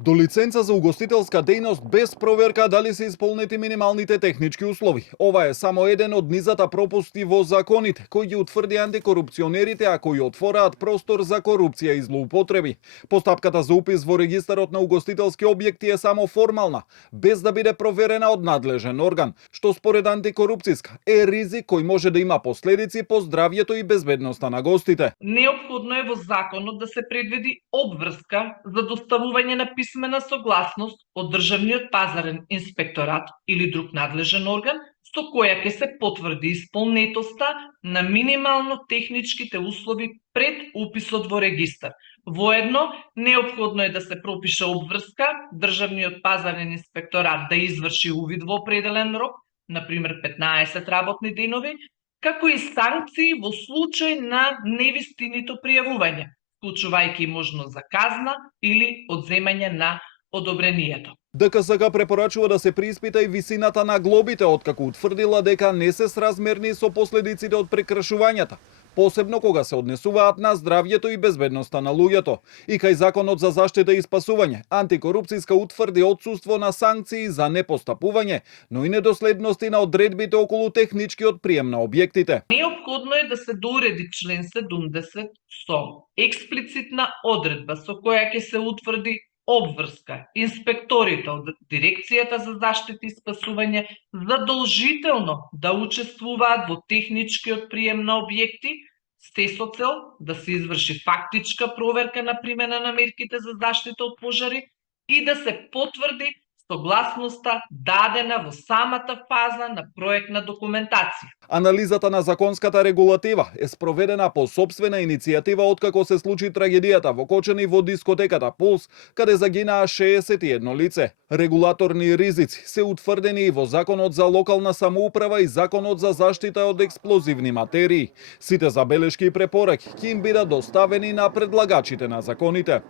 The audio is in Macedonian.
До лиценца за угостителска дејност без проверка дали се исполнети минималните технички услови. Ова е само еден од низата пропусти во законите, кои ги утврди антикорупционерите, а кои отвораат простор за корупција и злоупотреби. Постапката за упис во регистарот на угостителски објекти е само формална, без да биде проверена од надлежен орган, што според антикорупцијска е ризик кој може да има последици по здравјето и безбедноста на гостите. Неопходно е во законот да се предвиди обврска за доставување на писмена согласност од Државниот пазарен инспекторат или друг надлежен орган, со која ќе се потврди исполнетоста на минимално техничките услови пред уписот во регистар. Воедно, неопходно е да се пропише обврска Државниот пазарен инспекторат да изврши увид во определен рок, например 15 работни денови, како и санкции во случај на невистинито пријавување, вклучувајќи можност за казна или одземање на одобрението. ДКСК препорачува да се прииспита и висината на глобите, откако утврдила дека не се сразмерни со последиците од прекршувањата, посебно кога се однесуваат на здравјето и безбедноста на луѓето. И кај Законот за заштита и спасување, антикорупцијска утврди отсуство на санкции за непостапување, но и недоследности на одредбите околу техничкиот прием на објектите. Неопходно е да се доуреди член 70 со експлицитна одредба со која ќе се утврди обврска инспекторите од Дирекцијата за заштита и спасување задолжително да учествуваат во техничкиот прием на објекти, се со цел да се изврши фактичка проверка на примена на мерките за заштита од пожари и да се потврди согласноста дадена во самата фаза на проектна документација. Анализата на законската регулатива е спроведена по сопствена иницијатива откако се случи трагедијата во Кочани во дискотеката Пулс, каде загинаа 61 лице. Регулаторни ризици се утврдени и во Законот за локална самоуправа и Законот за заштита од експлозивни материи. Сите забелешки и препораки ќе им бидат доставени на предлагачите на законите.